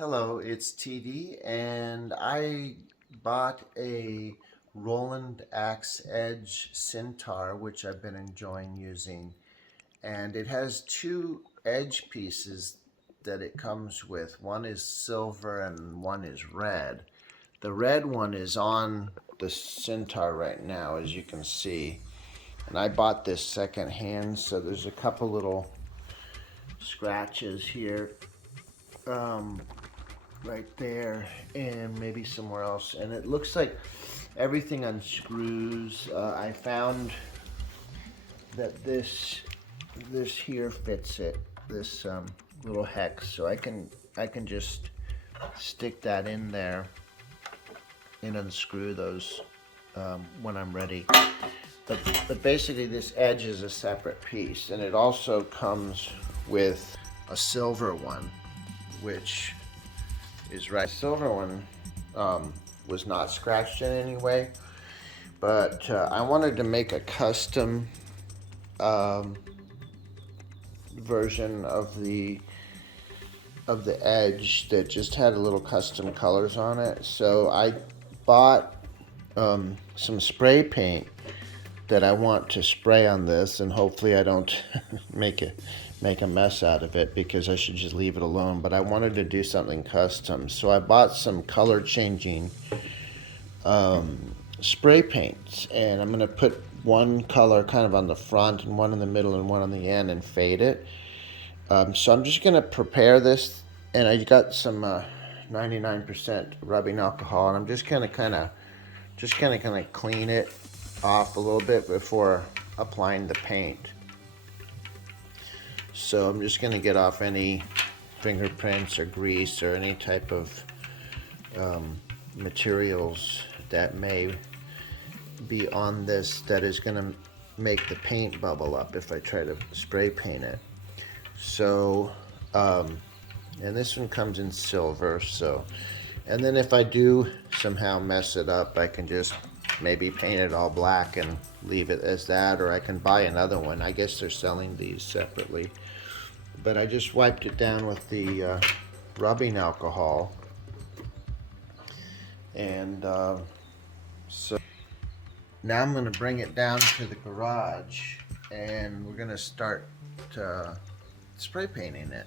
Hello, it's TD, and I bought a Roland AX Edge Centaur, which I've been enjoying using. And it has two edge pieces that it comes with. One is silver and one is red. The red one is on the Centaur right now, as you can see. And I bought this secondhand, so there's a couple little scratches here. Right there, and maybe somewhere else, and it looks like everything unscrews. I found that this here fits it, this little hex, so I can just stick that in there and unscrew those when I'm ready. But basically this edge is a separate piece, and it also comes with a silver one, which is right. The silver one was not scratched in any way, but I wanted to make a custom version of the edge that just had a little custom colors on it. So I bought some spray paint that I want to spray on this, and hopefully I don't make a mess out of it, because I should just leave it alone. But I wanted to do something custom, so I bought some color changing spray paints, and I'm going to put one color kind of on the front and one in the middle and one on the end and fade it. So I'm just going to prepare this, and I got some 99% rubbing alcohol, and I'm just kind of clean it off a little bit before applying the paint. So I'm just going to get off any fingerprints or grease or any type of materials that may be on this that is going to make the paint bubble up if I try to spray paint it. So and this one comes in silver, so, and then if I do somehow mess it up, I can just maybe paint it all black and leave it as that, or I can buy another one. I guess they're selling these separately. But I just wiped it down with the rubbing alcohol, and so now I'm going to bring it down to the garage, and we're going to start spray painting it.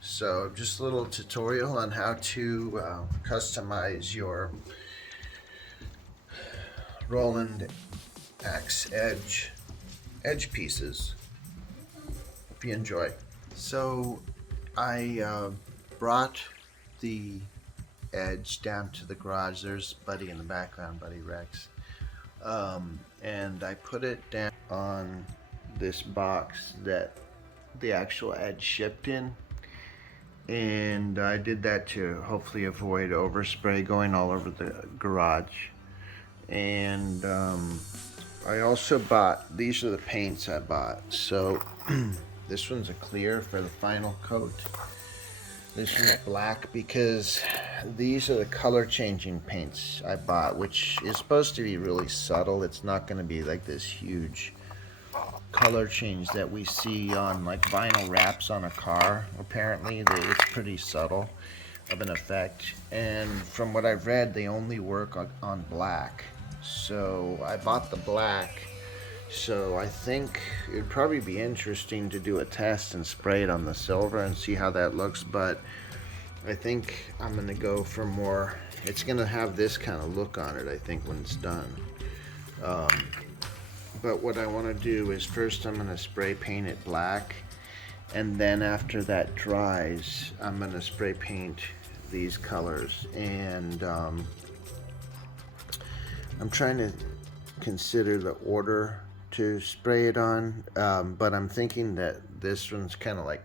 So just a little tutorial on how to customize your Roland AX Edge pieces. Hope you enjoy. So I brought the edge down to the garage. There's Buddy in the background, Buddy Rex. And I put it down on this box that the actual edge shipped in. And I did that to hopefully avoid overspray going all over the garage. And I also bought, these are the paints I bought. So this one's a clear for the final coat. This one's black, because these are the color changing paints I bought, which is supposed to be really subtle. It's not going to be like this huge color change that we see on like vinyl wraps on a car. Apparently it's pretty subtle of an effect, and from what I've read, they only work on black. So I bought the black. So I think it'd probably be interesting to do a test and spray it on the silver and see how that looks, but I think I'm gonna go for more, it's gonna have this kind of look on it, I think, when it's done. But what I want to do is first I'm going to spray paint it black, and then after that dries, I'm going to spray paint these colors. And I'm trying to consider the order to spray it on, but I'm thinking that this one's kind of like,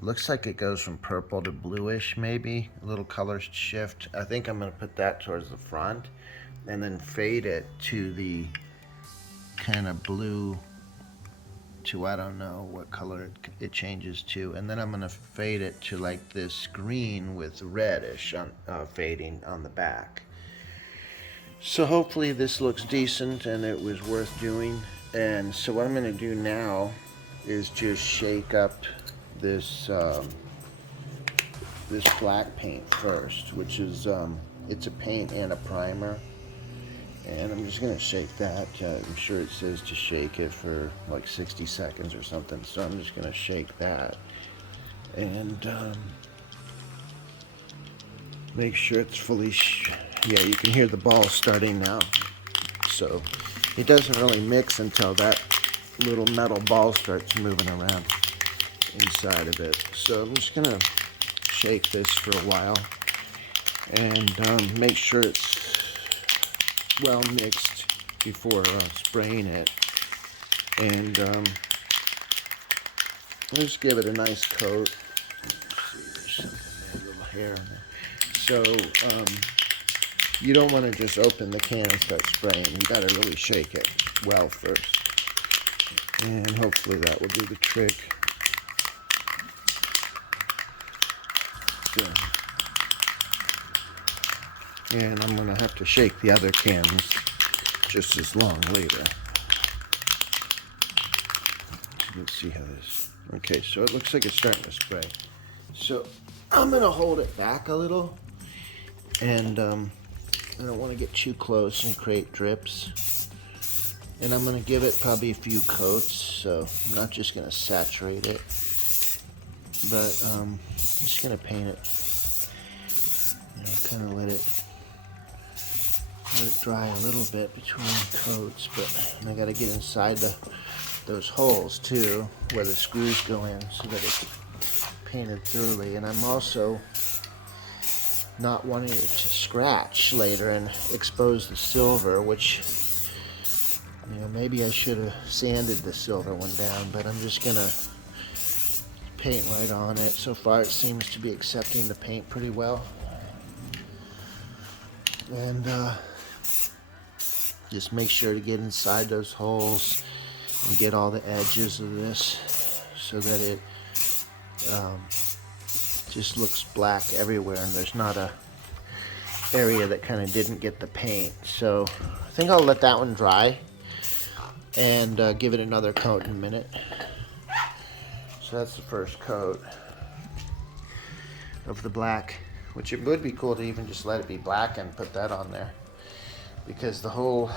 looks like it goes from purple to bluish, maybe a little color shift. I think I'm going to put that towards the front and then fade it to the kind of blue to, I don't know what color it changes to, and then I'm going to fade it to like this green with reddish fading on the back. So hopefully this looks decent and it was worth doing. And so what I'm going to do now is just shake up this this black paint first, which is it's a paint and a primer. And I'm just going to shake that. I'm sure it says to shake it for like 60 seconds or something. So I'm just going to shake that. And make sure it's fully... yeah, you can hear the ball starting now. So it doesn't really mix until that little metal ball starts moving around inside of it. So I'm just going to shake this for a while. And make sure it's well mixed before spraying it, and just give it a nice coat. Let's see, there's something there, a little hair on there. So you don't want to just open the can and start spraying. You got to really shake it well first, and hopefully that will do the trick. So, and I'm going to have to shake the other cans just as long later. Let's see how this... okay, so it looks like it's starting to spray. So I'm going to hold it back a little. And I don't want to get too close and create drips. And I'm going to give it probably a few coats. So I'm not just going to saturate it. But I'm just going to paint it. Kind of let it dry a little bit between coats, but I got to get inside those holes too, where the screws go in, so that it's painted thoroughly. And I'm also not wanting it to scratch later and expose the silver, which, you know, maybe I should have sanded the silver one down, but I'm just gonna paint right on it. So far it seems to be accepting the paint pretty well. And just make sure to get inside those holes and get all the edges of this so that it just looks black everywhere and there's not a area that kind of didn't get the paint. So I think I'll let that one dry and give it another coat in a minute. So that's the first coat of the black, which it would be cool to even just let it be black and put that on there, because the whole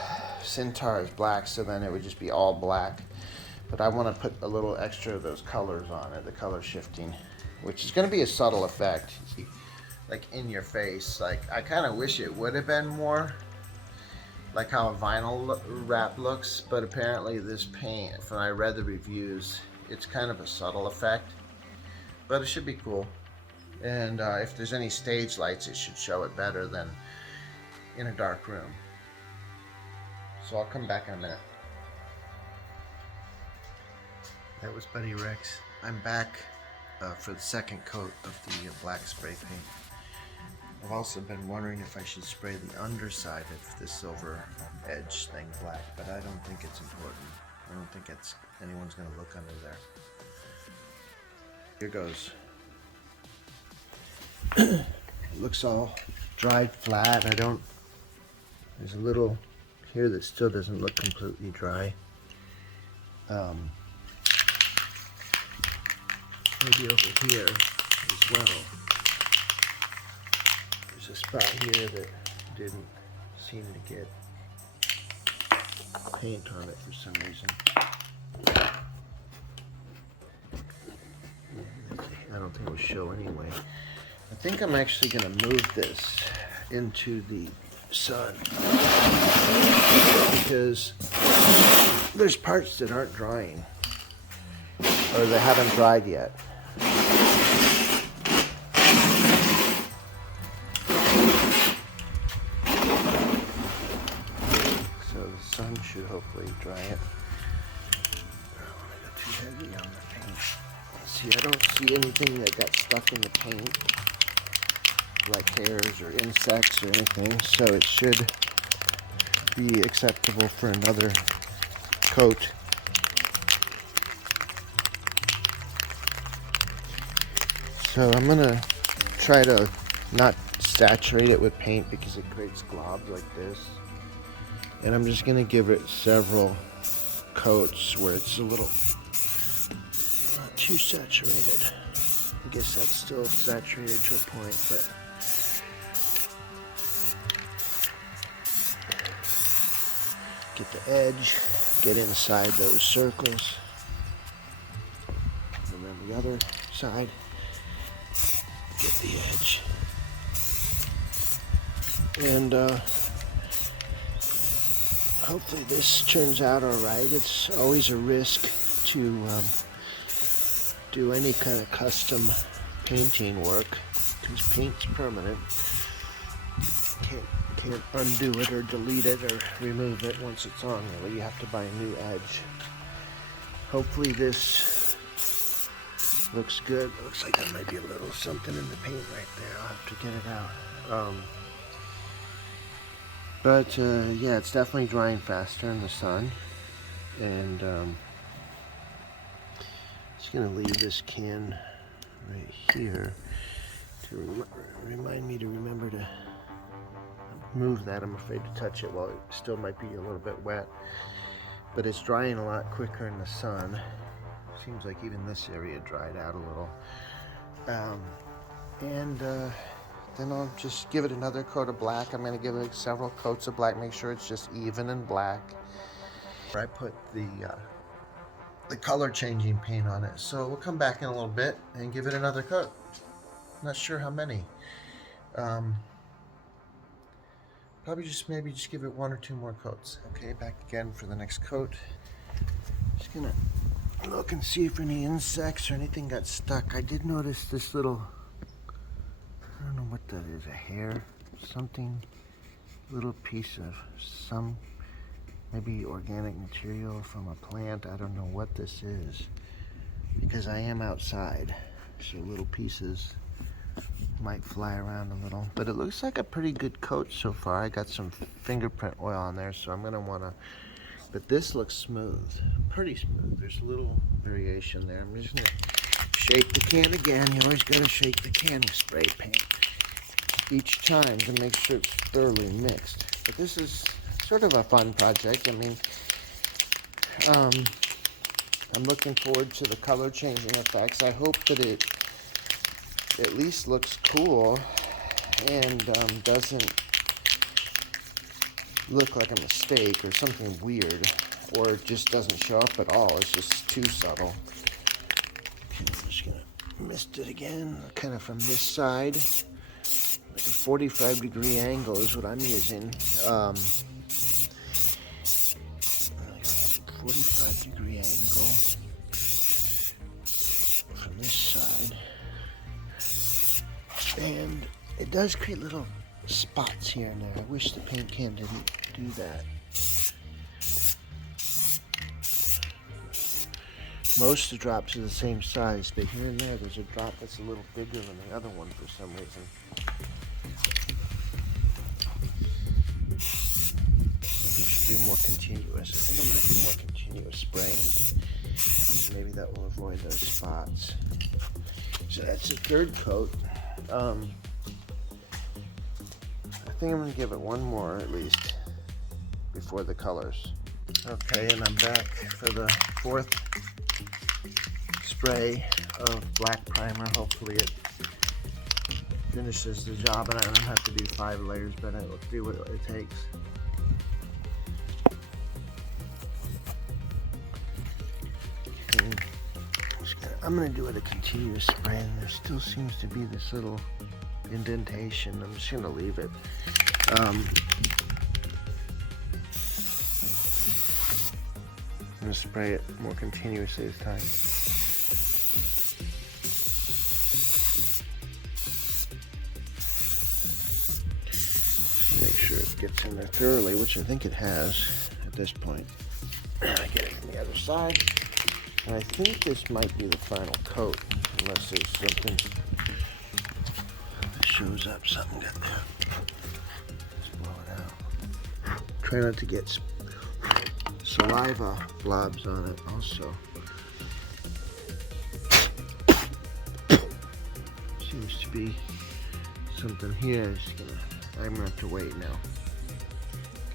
Centaur is black, so then it would just be all black. But I want to put a little extra of those colors on it, the color shifting, which is going to be a subtle effect, like in your face. Like, I kind of wish it would have been more like how a vinyl wrap looks, but apparently this paint, when I read the reviews, it's kind of a subtle effect, but it should be cool. And if there's any stage lights, it should show it better than in a dark room. So I'll come back in a minute. That was Buddy Rex. I'm back for the second coat of the black spray paint. I've also been wondering if I should spray the underside of the silver edge thing black, but I don't think it's important. I don't think anyone's going to look under there. Here goes. It looks all dried flat. There's a little here that still doesn't look completely dry. Maybe over here as well. There's a spot here that didn't seem to get paint on it for some reason. I don't think it will show anyway. I think I'm actually going to move this into the sun, because there's parts that aren't drying, or they haven't dried yet. So the sun should hopefully dry it. Oh, I got too heavy on the paint. See, I don't see anything that got stuck in the paint, like hairs or insects or anything, so it should be acceptable for another coat. So I'm gonna try to not saturate it with paint because it creates globs like this, and I'm just gonna give it several coats where it's a little not too saturated. I guess that's still saturated to a point, but get the edge, get inside those circles, and then the other side, get the edge. And hopefully this turns out alright. It's always a risk to do any kind of custom painting work, because paint's permanent. Can't undo it or delete it or remove it once it's on. Really, you have to buy a new edge. Hopefully this looks good. Looks like there might be a little something in the paint right there. I'll have to get it out. But yeah, it's definitely drying faster in the sun, and just gonna leave this can right here to remind me to remember to move that. I'm afraid to touch it while it still might be a little bit wet, but it's drying a lot quicker in the sun. Seems like even this area dried out a little. Then I'll just give it another coat of black. I'm going to give it several coats of black, make sure it's just even and black. I put the color changing paint on it, so we'll come back in a little bit and give it another coat. Not sure how many. Probably maybe just give it 1 or 2 more coats. Okay, back again for the next coat. Just gonna look and see if any insects or anything got stuck. I did notice this little, I don't know what that is, a hair, something, little piece of some, maybe organic material from a plant. I don't know what this is, because I am outside, so little pieces might fly around a little, but it looks like a pretty good coat so far. I got some fingerprint oil on there, so I'm gonna wanna, but this looks smooth, pretty smooth. There's a little variation there. I'm just gonna shake the can again. You always gotta shake the can with spray paint each time to make sure it's thoroughly mixed. But this is sort of a fun project. I mean, I'm looking forward to the color changing effects. I hope that it at least looks cool and doesn't look like a mistake or something weird, or just doesn't show up at all. It's just too subtle. Okay, I'm just gonna mist it again, kind of from this side. Like a 45-degree angle is what I'm using. Like a 45-degree angle from this side. And it does create little spots here and there. I wish the paint can didn't do that. Most of the drops are the same size, but here and there's a drop that's a little bigger than the other one for some reason. Maybe do more continuous. I think I'm going to do more continuous spraying. Maybe that will avoid those spots. So that's the third coat. I think I'm going to give it one more at least before the colors. Okay, and I'm back for the fourth spray of black primer. Hopefully it finishes the job, and I don't have to do 5 layers, but I'll do what it takes. Okay. I'm going to do it a continuous spray, and there still seems to be this little indentation. I'm just going to leave it. I'm going to spray it more continuously this time. Make sure it gets in there thoroughly, which I think it has at this point. I get it from the other side. And I think this might be the final coat, unless there's something that shows up, something got there. Let's blow it out. Try not to get saliva blobs on it also. Seems to be something here. I'm gonna have to wait now.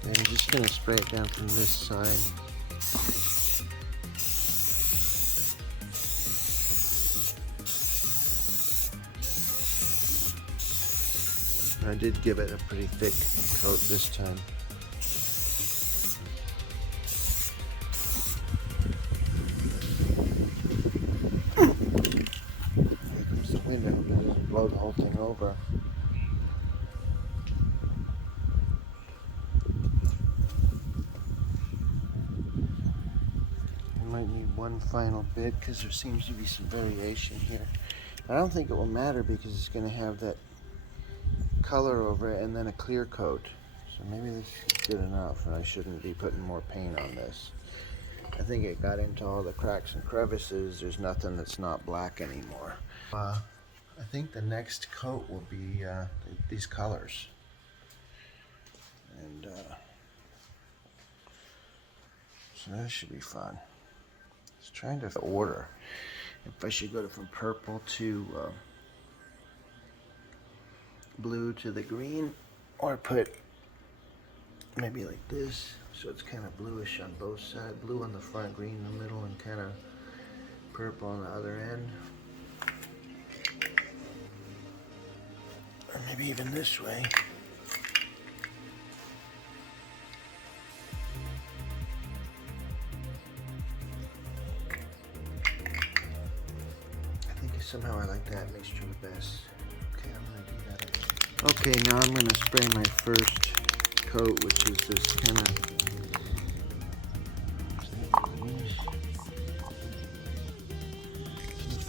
And I'm just gonna spray it down from this side. I did give it a pretty thick coat this time. Here comes the wind. I hope it doesn't blow the whole thing over. I might need one final bit because there seems to be some variation here. I don't think it will matter because it's going to have that color over it and then a clear coat. So maybe this is good enough and I shouldn't be putting more paint on this. I think it got into all the cracks and crevices. There's nothing that's not black anymore. I think the next coat will be these colors. And so that should be fun. Just trying to order if I should go from purple to blue to the green, or put maybe like this, so it's kind of bluish on both sides, blue on the front, green in the middle, and kind of purple on the other end, or maybe even this way. I think somehow I like that mixture the best. Okay, I'm gonna do that. Okay, now I'm going to spray my first coat, which is this kind of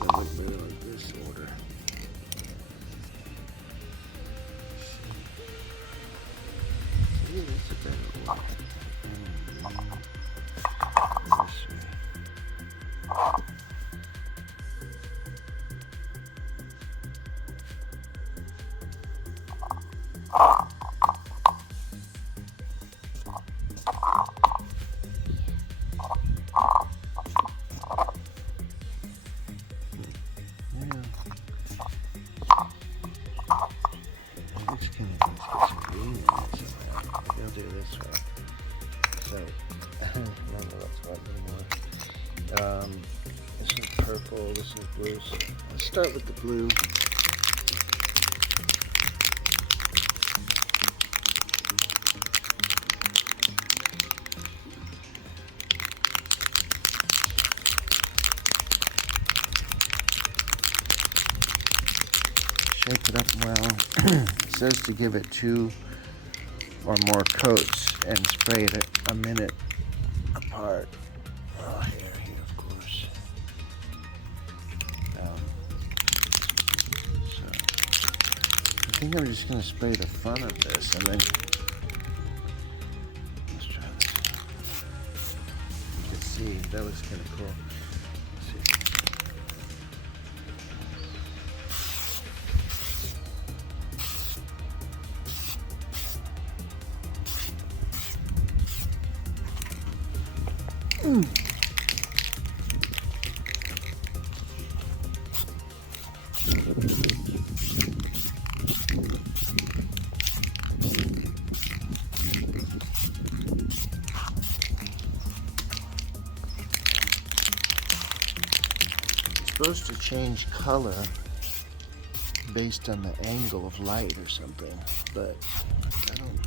look better like this order. Maybe that's a better order. This way. This way. So, remember that's what anymore. This is purple, this is blue. So let's start with the blue. Shake it up well. It says to give it 2 or more coats and spray it a minute apart. Oh, here, of course. So I think I'm just going to spray the front of this and then let's try this. You can see that was kind of cool. It's supposed to change color based on the angle of light or something, but I don't.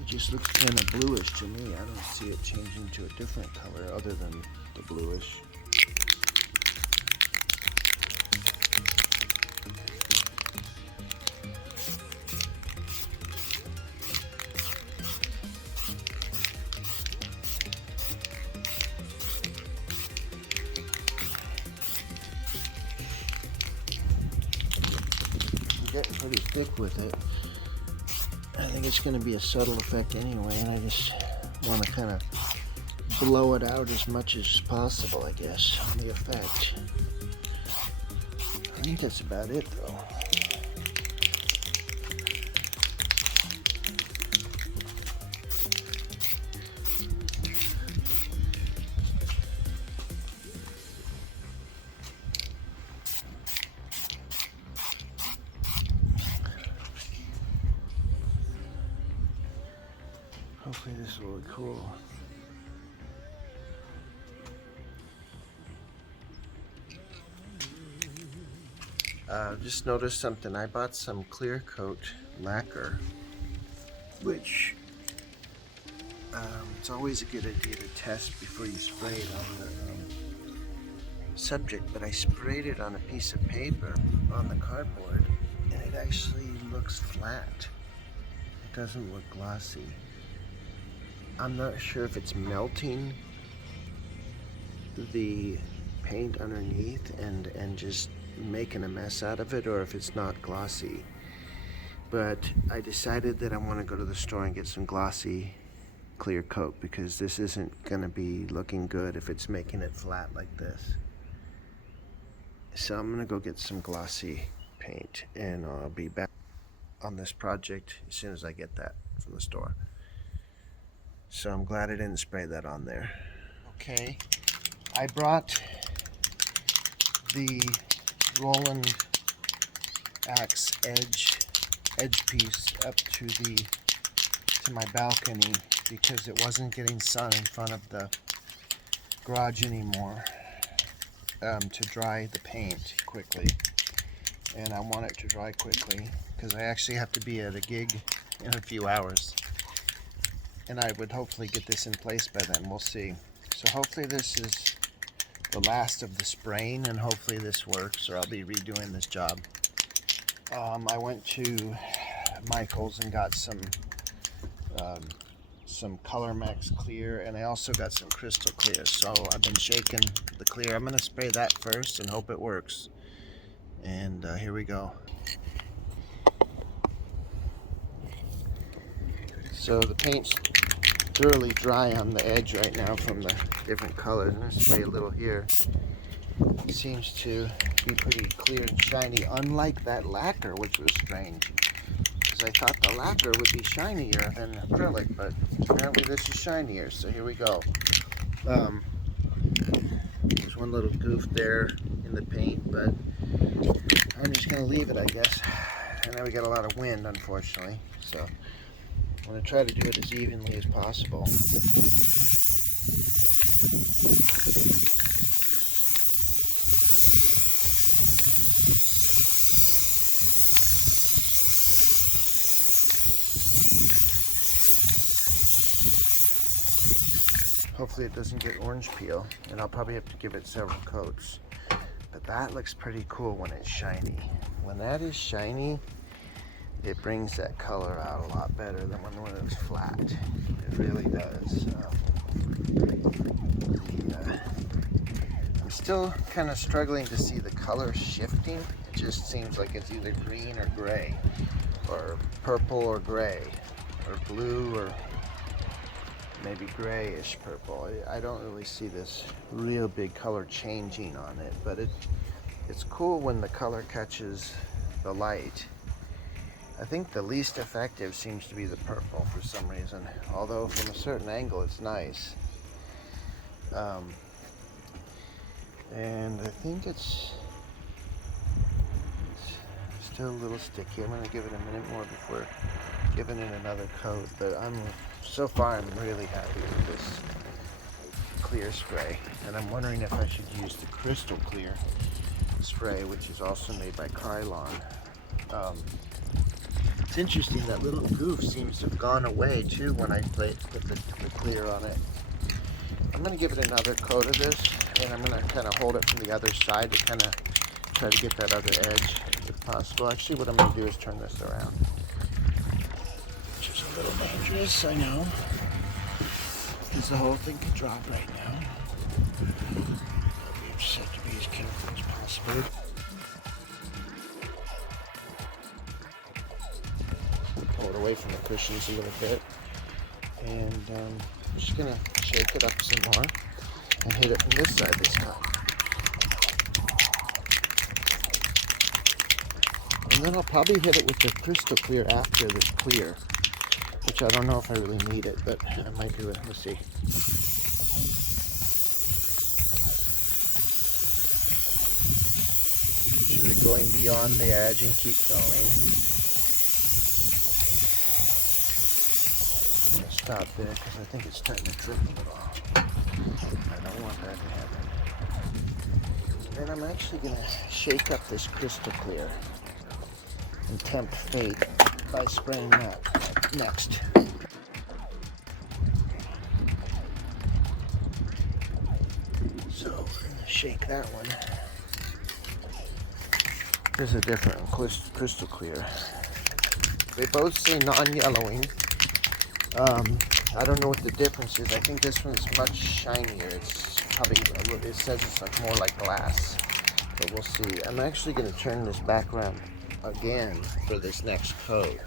It just looks kind of bluish to me. I don't see it changing to a different color other than the bluish. I'm getting pretty thick with it. I think it's going to be a subtle effect anyway, and I just want to kind of blow it out as much as possible, I guess, on the effect. I think that's about it, though. Hopefully this will look cool. Just noticed something. I bought some clear coat lacquer, which it's always a good idea to test before you spray it on the subject, but I sprayed it on a piece of paper on the cardboard and it actually looks flat. It doesn't look glossy. I'm not sure if it's melting the paint underneath and just making a mess out of it, or if it's not glossy. But I decided that I want to go to the store and get some glossy clear coat, because this isn't going to be looking good if it's making it flat like this. So I'm going to go get some glossy paint and I'll be back on this project as soon as I get that from the store. So I'm glad I didn't spray that on there. Okay, I brought the Roland AX Edge piece up to my balcony because it wasn't getting sun in front of the garage anymore to dry the paint quickly. And I want it to dry quickly because I actually have to be at a gig in a few hours. And I would hopefully get this in place by then. We'll see. So hopefully this is the last of the spraying, and hopefully this works, or I'll be redoing this job. I went to Michael's and got some Color Max clear, and I also got some crystal clear. So I've been shaking the clear. I'm going to spray that first and hope it works. And here we go. So the paint's thoroughly dry on the edge right now from the different colors. I'm going to spray a little here. It seems to be pretty clear and shiny, unlike that lacquer, which was strange. Because I thought the lacquer would be shinier than acrylic, but apparently this is shinier. So here we go. There's one little goof there in the paint, but I'm just going to leave it, I guess. And now we got a lot of wind, unfortunately. So I'm going to try to do it as evenly as possible. Hopefully it doesn't get orange peel, and I'll probably have to give it several coats. But that looks pretty cool when it's shiny. When that is shiny, it brings that color out a lot better than when it's flat. It really does. I'm still kind of struggling to see the color shifting. It just seems like it's either green or gray, or purple or gray, or blue or maybe grayish purple. I don't really see this real big color changing on it, but it's cool when the color catches the light. I think the least effective seems to be the purple for some reason, although from a certain angle it's nice. And I think it's still a little sticky. I'm going to give it a minute more before giving it another coat, but so far I'm really happy with this clear spray, and I'm wondering if I should use the crystal clear spray, which is also made by Krylon. It's interesting, that little goof seems to have gone away too when I put the clear on it. I'm going to give it another coat of this, and I'm going to kind of hold it from the other side to kind of try to get that other edge if possible. Actually, what I'm going to do is turn this around, which is a little dangerous, I know, because the whole thing could drop right now. We just have to be as careful as possible. Pull it away from the cushions a little bit, and I'm just going to shake it up some more and hit it from this side this time. And then I'll probably hit it with the crystal clear after this clear, which I don't know if I really need it, but I might do it. We'll see. Should I going beyond the edge and keep going? I'm going to stop there because I think it's starting to drip a little. I don't want that to happen. Then I'm actually going to shake up this crystal clear and tempt fate by spraying that next. So we're going to shake that one. There's a different one, crystal clear. They both say non-yellowing. I don't know what the difference is. I think this one's much shinier. It's probably, it says it's like more like glass, but we'll see. I'm actually going to turn this back around again for this next coat.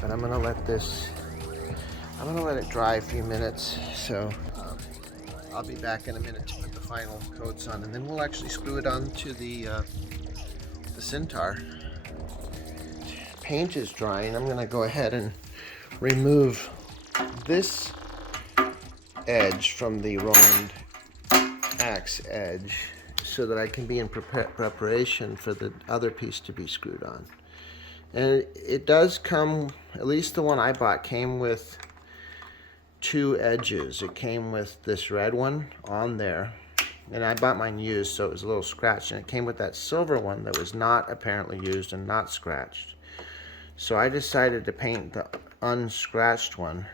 But I'm going to let it dry a few minutes. So I'll be back in a minute to put the final coats on, and then we'll actually screw it onto the Centaur. Paint is drying. I'm going to go ahead and remove this edge from the Roland AX Edge so that I can be in preparation for the other piece to be screwed on. And it does come, at least the one I bought came with two edges. It came with this red one on there, and I bought mine used, so it was a little scratched, and it came with that silver one that was not apparently used and not scratched. So I decided to paint the unscratched one.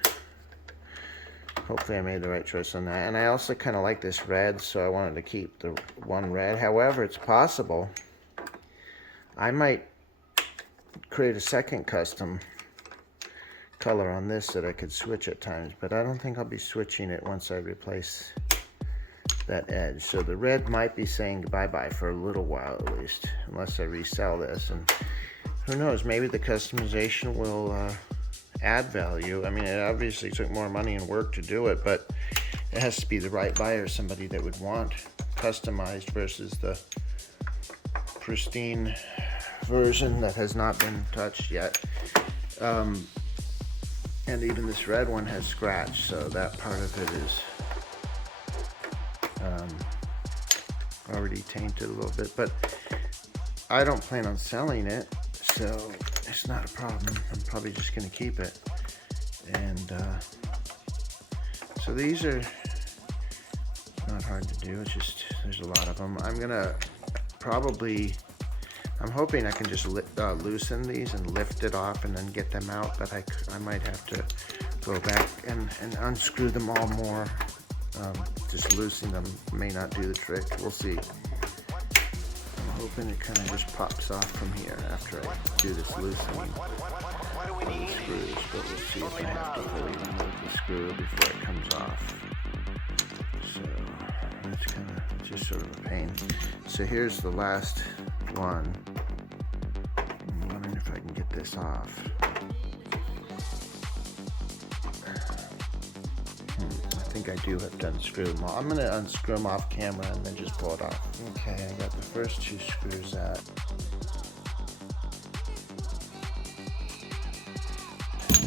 Hopefully I made the right choice on that. And I also kind of like this red, so I wanted to keep the one red. However, it's possible I might create a second custom color on this that I could switch at times, but I don't think I'll be switching it once I replace that edge. So the red might be saying bye-bye for a little while at least, unless I resell this. And who knows, maybe the customization will add value. I mean, it obviously took more money and work to do it, but it has to be the right buyer, somebody that would want customized versus the pristine version that has not been touched yet. And even this red one has scratch, so that part of it is already tainted a little bit, but I don't plan on selling it, so it's not a problem. I'm probably just going to keep it. And so these are not hard to do. It's just there's a lot of them. I'm gonna probably, I'm hoping I can just loosen these and lift it off and then get them out, but I might have to go back and unscrew them all more. Just loosening them may not do the trick. We'll see. I'm hoping it kind of just pops off from here after I do this loosening of the screws, but we'll see if I have to fully remove the screw before it comes off. So that's kind of just sort of a pain. So here's the last one. I'm wondering if I can get this off. I think I do have to unscrew them all. I'm going to unscrew them off camera and then just pull it off. Okay, I got the first two screws out.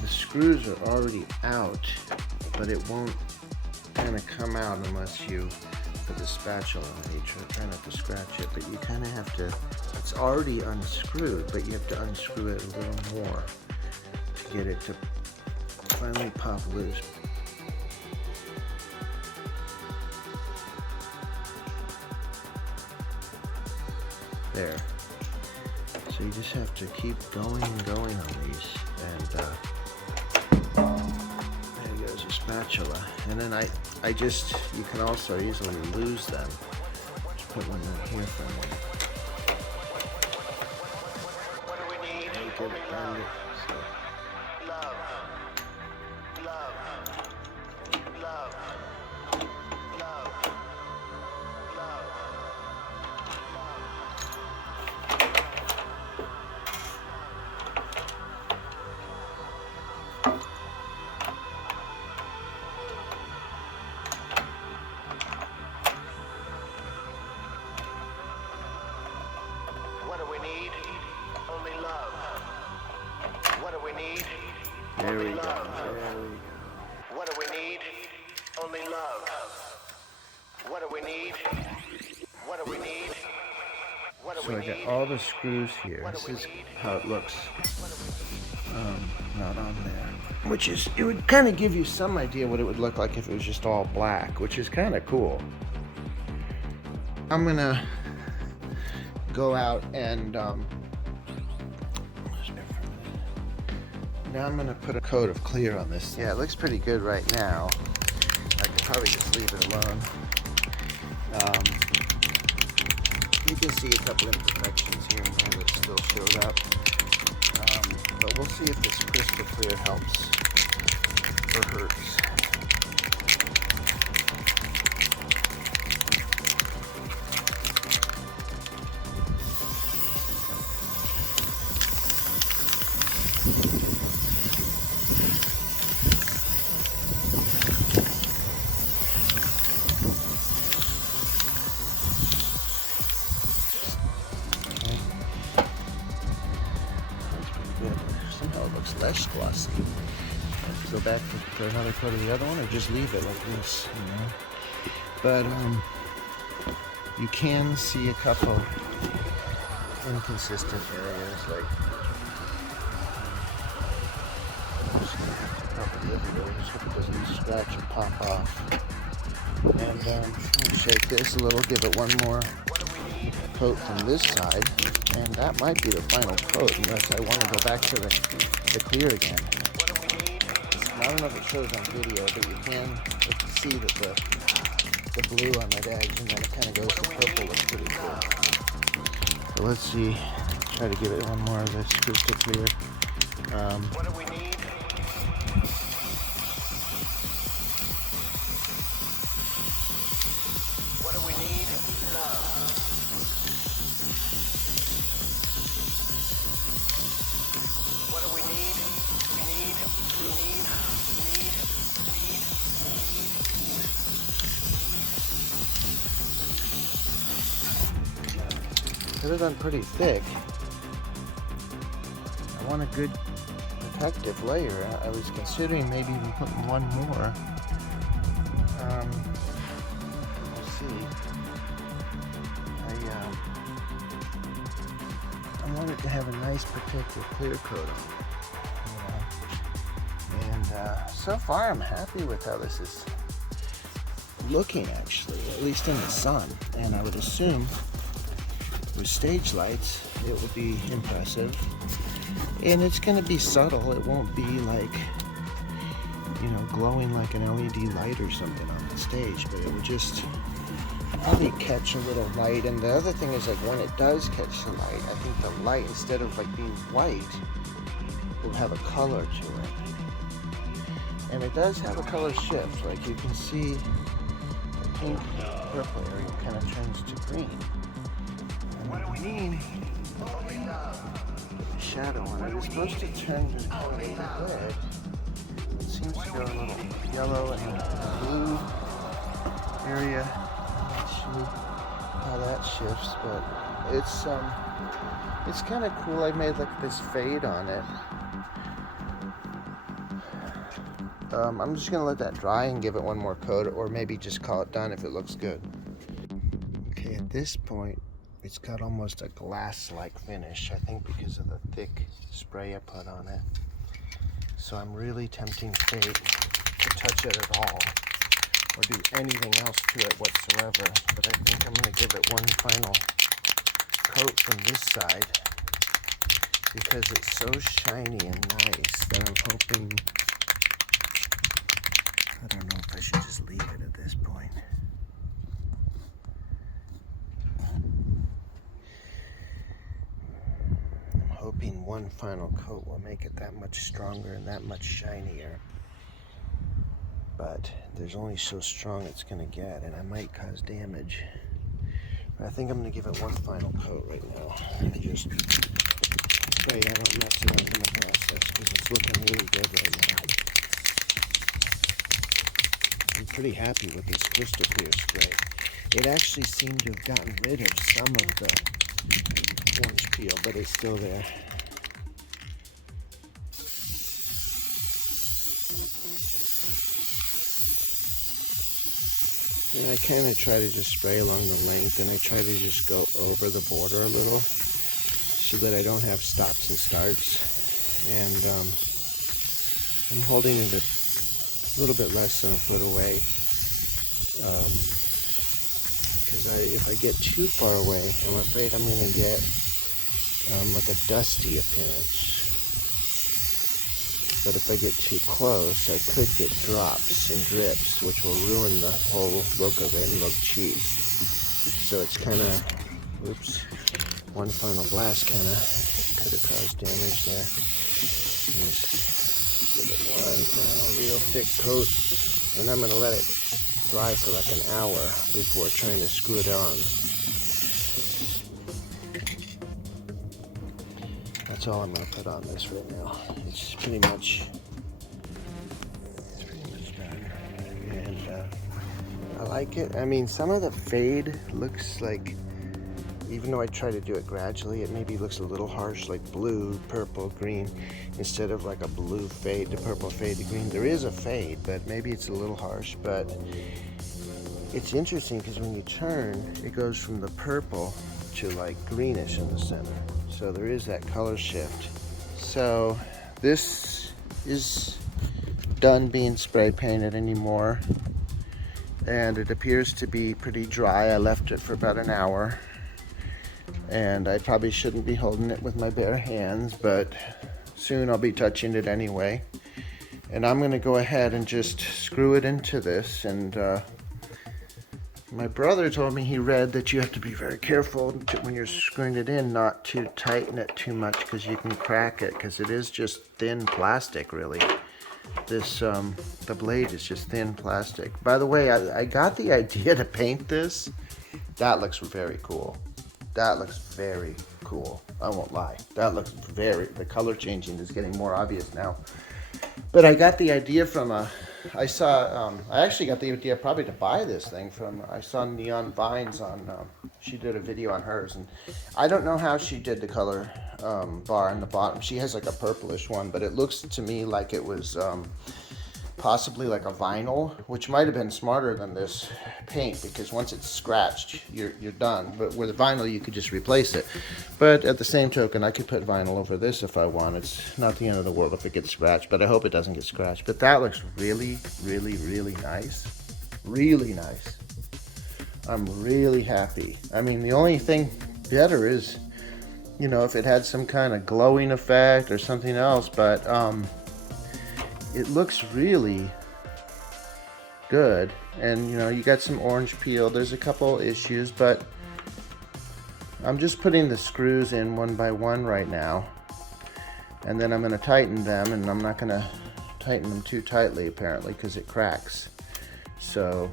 The screws are already out, but it won't kind of come out unless you put the spatula on it. You try not to scratch it, but you kind of have to, it's already unscrewed, but you have to unscrew it a little more to get it to finally pop loose. There. So you just have to keep going and going on these, and there goes a spatula. And then I just, you can also easily lose them. Just put one in here for me. What do we need? Make it bend it. So. Love. Love. Love. Love. Love. What do we need? Only love. What do we need? There we Only go. love. There we go. What do we need? Only love. What do we need? What do we need? What do So we I need? got all the screws here. What do This we is need? how it looks. Not on there. Which is, it would kind of give you some idea what it would look like if it was just all black, which is kind of cool. I'm gonna go out and Now I'm going to put a coat of clear on this. Yeah, it looks pretty good right now. I could probably just leave it alone. You can see a couple imperfections here and there that still showed up. But we'll see if this crystal clear helps or hurts. Somehow it looks less glossy. Go back to another coat of the other one, or just leave it like this, you know. But you can see a couple inconsistent areas, like I'm just gonna have to probably everywhere. Just hope it doesn't scratch and pop off. And I'm gonna shake this a little, give it one more coat from this side, and that might be the final coat unless I want to go back to the clear again. I don't know if it shows on video, but you can see that the blue on that edge, and then it kind of goes to purple. Looks pretty cool. So let's see, try to give it one more of this crystal clear. What do we need? What do we need? Love. What do we need? We need. Could have done pretty thick. I want a good protective layer. I was considering maybe even putting one more. We'll see. I wanted to have a nice protective clear coat on it, you know? And so far I'm happy with how this is looking, actually, at least in the sun. And I would assume with stage lights it will be impressive, and it's going to be subtle. It won't be like, you know, glowing like an LED light or something on the stage, but it will just probably catch a little light. And the other thing is, like, when it does catch the light, I think the light, instead of like being white, will have a color to it. And it does have a color shift. Like, you can see the pink purple area kind of turns to green. What do we need? Shadow on it. It's supposed to turn to kind of a red. It seems to go a little yellow and blue area. I'm not sure how that shifts, but it's kind of cool. I made like this fade on it. I'm just gonna let that dry and give it one more coat, or maybe just call it done if it looks good. Okay, at this point, it's got almost a glass-like finish, I think because of the thick spray I put on it. So I'm really tempting fate to touch it at all, or do anything else to it whatsoever. But I think I'm going to give it one final coat from this side, because it's so shiny and nice that I'm hoping... I don't know if I should just leave it at this point. Hoping one final coat will make it that much stronger and that much shinier. But there's only so strong it's going to get, and I might cause damage. But I think I'm going to give it one final coat right now. And just pray I don't mess it up in the process, because it's looking really good right now. I'm pretty happy with this crystal clear spray. It actually seemed to have gotten rid of some of the orange peel, but it's still there. And I kind of try to just spray along the length, and I try to just go over the border a little so that I don't have stops and starts. And I'm holding it a little bit less than a foot away, because if I get too far away, I'm afraid I'm going to get like a dusty appearance. But if I get too close, I could get drops and drips, which will ruin the whole look of it and look cheap. So it's kind of, oops, one final blast kind of could have caused damage there. Just give it one final real thick coat, and I'm going to let it dry for like an hour before trying to screw it on. That's all I'm going to put on this right now. It's pretty much done. And I like it. I mean, some of the fade looks like, even though I try to do it gradually, it maybe looks a little harsh, like blue, purple, green, instead of like a blue fade to purple fade to green. There is a fade, but maybe it's a little harsh. But it's interesting because when you turn, it goes from the purple to like greenish in the center. So there is that color shift. So this is done being spray painted anymore, and it appears to be pretty dry. I left it for about an hour, and I probably shouldn't be holding it with my bare hands, but soon I'll be touching it anyway. And I'm going to go ahead and just screw it into this. And my brother told me he read that you have to be very careful when you're screwing it in not to tighten it too much, because you can crack it, because it is just thin plastic, really. This the blade is just thin plastic. By the way, I got the idea to paint this. That looks very cool. That looks very cool. I won't lie. That looks the color changing is getting more obvious now. But I got the idea from I actually got the idea probably to buy this thing from, I saw Neon Vines on, she did a video on hers, and I don't know how she did the color bar in the bottom. She has like a purplish one, but it looks to me like it was possibly like a vinyl, which might have been smarter than this paint, because once it's scratched, you're done. But with vinyl, you could just replace it. But at the same token, I could put vinyl over this if I want. It's not the end of the world if it gets scratched, but I hope it doesn't get scratched. But that looks really, really, really nice. Really nice. I'm really happy. I mean, the only thing better is, you know, if it had some kind of glowing effect or something else, but it looks really good. And you know, you got some orange peel. There's a couple issues, but I'm just putting the screws in one by one right now, and then I'm going to tighten them, and I'm not going to tighten them too tightly apparently because it cracks. So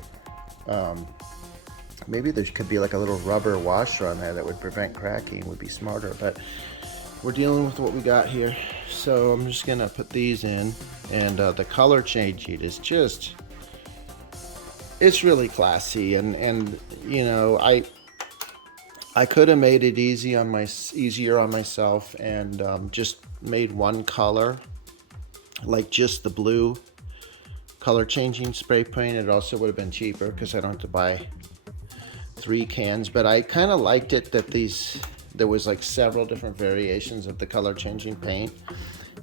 maybe there could be like a little rubber washer on there that would prevent cracking, would be smarter, but we're dealing with what we got here. So I'm just gonna put these in, and the color changing is just, it's really classy. And you know, I could have made it easier on myself and just made one color, like just the blue color changing spray paint. It also would have been cheaper because I don't have to buy 3 cans. But I kind of liked it that there was like several different variations of the color changing paint,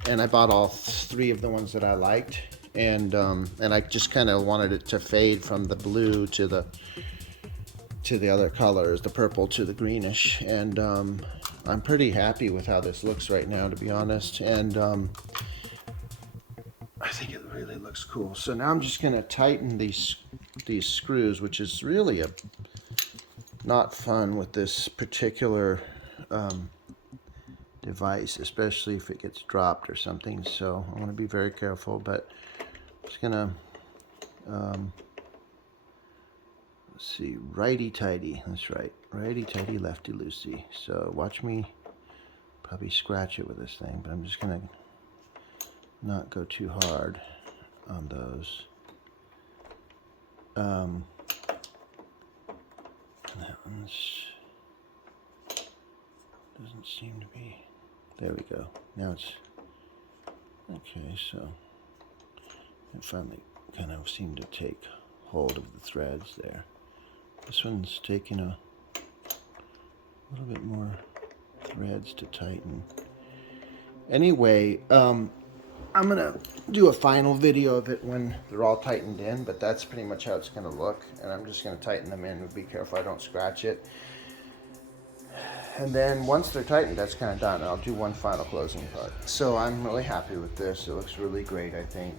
and I bought all 3 of the ones that I liked, and I just kind of wanted it to fade from the blue to the other colors, the purple to the greenish, and I'm pretty happy with how this looks right now, to be honest. And I think it really looks cool. So now I'm just going to tighten these screws, which is really not fun with this particular device, especially if it gets dropped or something. So I want to be very careful, but I'm just going to let's see, righty-tighty. That's right, righty-tighty, lefty-loosey. So watch me probably scratch it with this thing, but I'm just going to not go too hard on those. That one's doesn't seem to be. There we go. Now it's okay. So it finally kind of seemed to take hold of the threads there. This one's taking a little bit more threads to tighten. Anyway, I'm gonna do a final video of it when they're all tightened in, but that's pretty much how it's gonna look. And I'm just gonna tighten them in and be careful I don't scratch it. And then once they're tightened, that's kind of done. I'll do one final closing part. So I'm really happy with this. It looks really great, I think.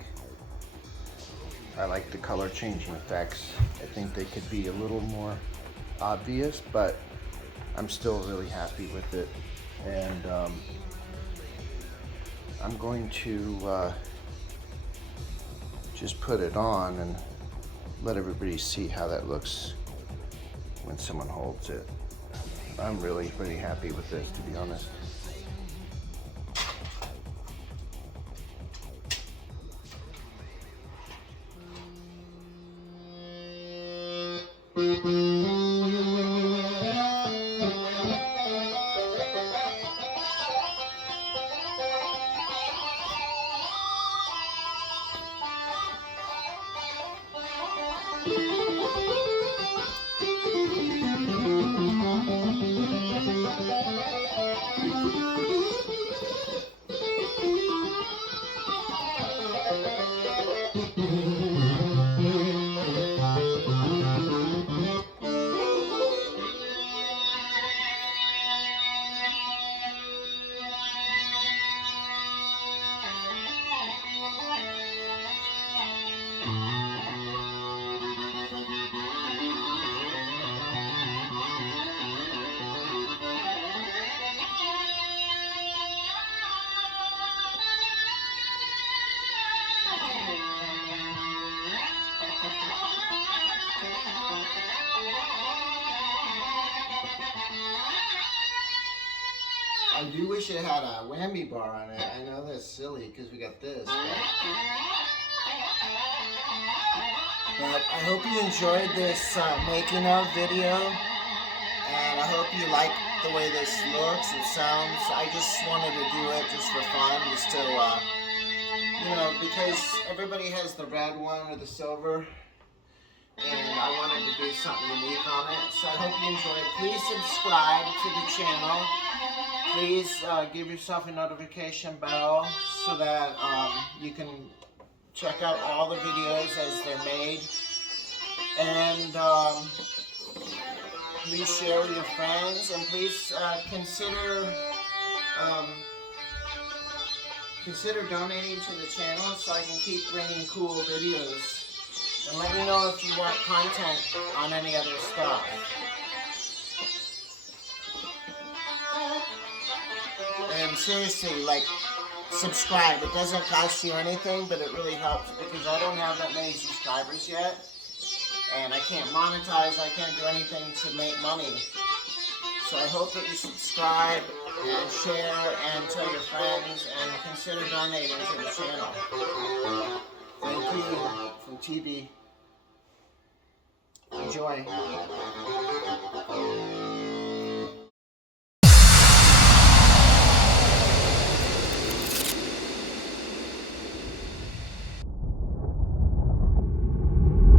I like the color changing effects. I think they could be a little more obvious, but I'm still really happy with it. And I'm going to just put it on and let everybody see how that looks when someone holds it. I'm really pretty happy with this, to be honest. I do wish it had a whammy bar on it. I know that's silly because we got this. But I hope you enjoyed this making of video. And I hope you like the way this looks and sounds. I just wanted to do it just for fun. Just to, you know, because everybody has the red one or the silver. And I wanted to do something unique on it. So I hope you enjoyed. Please subscribe to the channel. Please give yourself a notification bell so that you can check out all the videos as they're made. And please share with your friends. And please consider donating to the channel so I can keep bringing cool videos. And let me know if you want content on any other stuff. And seriously, like, subscribe. It doesn't cost you anything, but it really helps because I don't have that many subscribers yet. And I can't monetize, I can't do anything to make money. So I hope that you subscribe and share and tell your friends and consider donating to the channel. Thank you from TV. Enjoy.